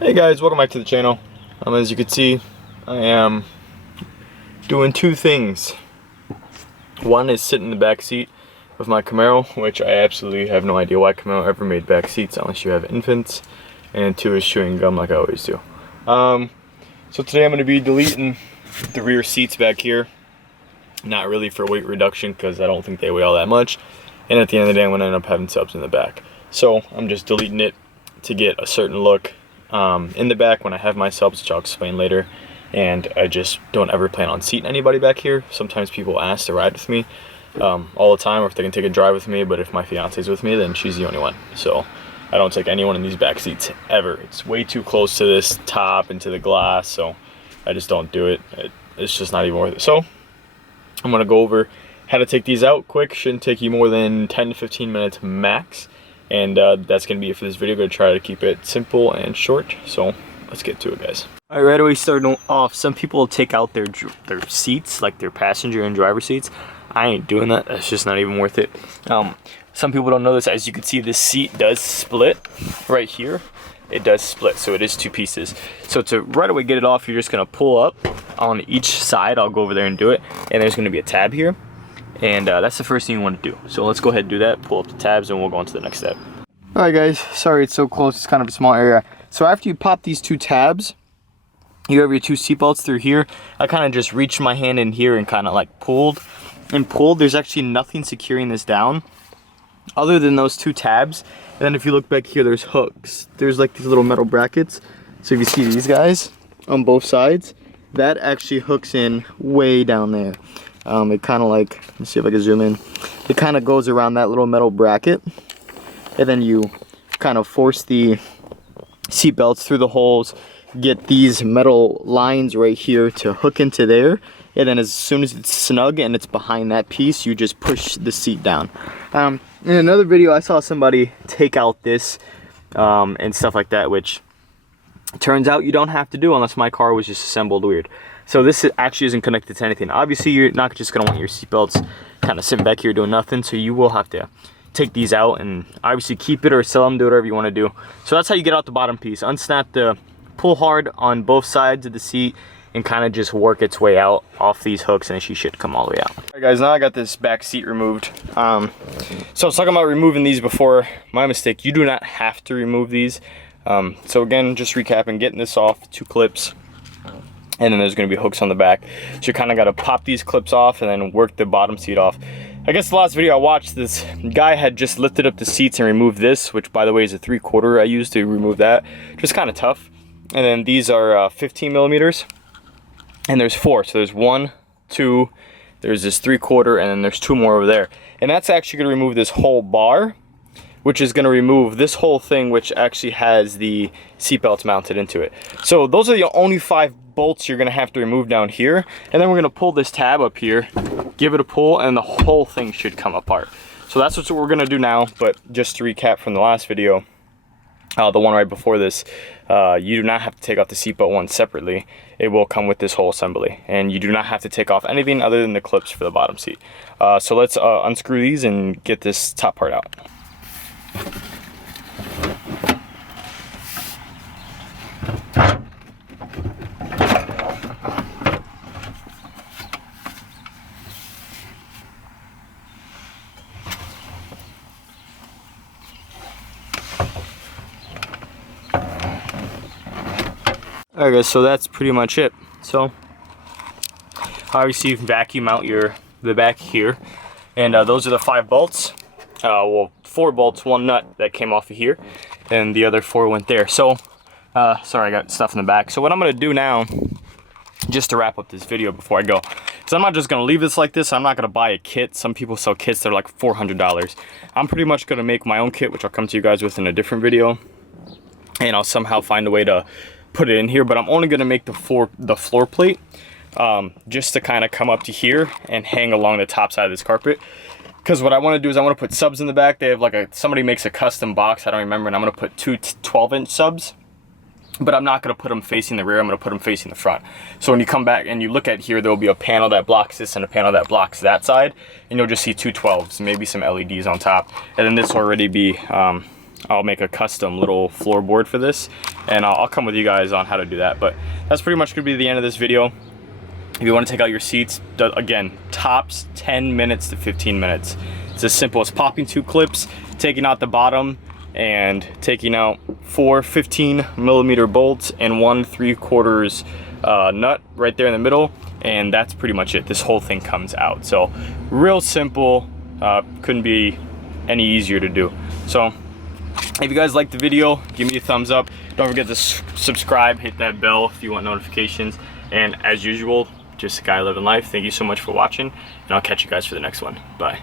Hey guys, welcome back to the channel. As you can see, I am doing two things. One is sitting in the back seat of my Camaro, which I absolutely have no idea why Camaro ever made back seats unless you have infants. And two is chewing gum like I always do. So today I'm going to be deleting the rear seats back here. Not really for weight reduction because I don't think they weigh all that much. And at the end of the day, I'm going to end up having subs in the back. So I'm just deleting it to get a certain look in the back when I have my subs, which I'll explain later. And I just don't ever plan on seating anybody back here. Sometimes people ask to ride with me all the time, or if they can take a drive with me, but if my fiance's with me, then she's the only one. So I don't take anyone in these back seats ever. It's way too close to this top and to the glass, so I just don't do it. It's just not even worth it. So I'm gonna go over how to take these out quick. Shouldn't take you more than 10 to 15 minutes max. And that's gonna be it for this video. Gonna try to keep it simple and short. So let's get to it, guys. All right, right away starting off, some people will take out their seats, like their passenger and driver seats. I ain't doing that. That's just not even worth it. Some people don't know this. As you can see, this seat does split right here. It does split, so it is two pieces. So to right away get it off, you're just gonna pull up on each side. I'll go over there and do it. And there's gonna be a tab here. And that's the first thing you want to do. So let's go ahead and do that, pull up the tabs, and we'll go on to the next step. All right, guys, sorry it's so close. It's kind of a small area. So after you pop these two tabs, you have your two seat belts through here. I kind of just reached my hand in here and kind of like pulled and pulled. There's actually nothing securing this down other than those two tabs. And then if you look back here, there's hooks. There's like these little metal brackets. So if you see these guys on both sides, that actually hooks in way down there. It kind of like, let's see if I can zoom in. It kind of goes around that little metal bracket, and then you kind of force the seat belts through the holes, get these metal lines right here to hook into there, and then as soon as it's snug and it's behind that piece, you just push the seat down. In another video, I saw somebody take out this and stuff like that, which turns out you don't have to do unless my car was just assembled weird. So this actually isn't connected to anything. Obviously, you're not just gonna want your seatbelts kind of sitting back here doing nothing, so you will have to take these out and obviously keep it or sell them, do whatever you wanna do. So that's how you get out the bottom piece. Unsnap the, pull hard on both sides of the seat and kind of just work its way out off these hooks, and she should come all the way out. All right, guys, now I got this back seat removed. So I was talking about removing these before. My mistake, you do not have to remove these. So again, just recapping, getting this off, two clips, and then there's gonna be hooks on the back. So you kind of gotta pop these clips off and then work the bottom seat off. I guess the last video I watched, this guy had just lifted up the seats and removed this, which by the way is a 3/4 I used to remove that. Just kind of tough. And then these are 15 millimeters, and there's 4. So there's 1, 2, there's this 3/4, and then there's 2 more over there. And that's actually gonna remove this whole bar, which is going to remove this whole thing, which actually has the seat belts mounted into it. So those are the only 5 bolts you're going to have to remove down here. And then we're going to pull this tab up here, give it a pull, and the whole thing should come apart. So that's what we're going to do now. But just to recap from the last video, the one right before this, you do not have to take off the seat belt one separately. It will come with this whole assembly. And you do not have to take off anything other than the clips for the bottom seat. So let's unscrew these and get this top part out. Alright guys, so that's pretty much it. So obviously you can vacuum out the back here, and those are the 5 bolts. Well, 4 bolts, 1 nut that came off of here, and the other 4 went there. So sorry, I got stuff in the back. So what I'm gonna do now, just to wrap up this video before I go, because I'm not just gonna leave this like this. I'm not gonna buy a kit. Some people sell kits that are like $400. I'm pretty much gonna make my own kit, which I'll come to you guys with in a different video, and I'll somehow find a way to put it in here. But I'm only gonna make the floor plate just to kind of come up to here and hang along the top side of this carpet. Because what I want to do is I want to put subs in the back. They have like somebody makes a custom box, I don't remember, and I'm going to put 2 12-inch subs. But I'm not going to put them facing the rear, I'm going to put them facing the front. So when you come back and you look at here, there will be a panel that blocks this and a panel that blocks that side. And you'll just see 2 12s, maybe some LEDs on top. And then this will already be I'll make a custom little floorboard for this, and I'll come with you guys on how to do that. But that's pretty much gonna be the end of this video. If you want to take out your seats, again, tops 10 minutes to 15 minutes. It's as simple as popping 2 clips, taking out the bottom, and taking out 4 15mm bolts and 1 3/4 nut right there in the middle, and that's pretty much it. This whole thing comes out. So real simple, couldn't be any easier to do. So if you guys liked the video, give me a thumbs up. Don't forget to subscribe, hit that bell if you want notifications, and as usual, just a guy living life. Thank you so much for watching, and I'll catch you guys for the next one. Bye.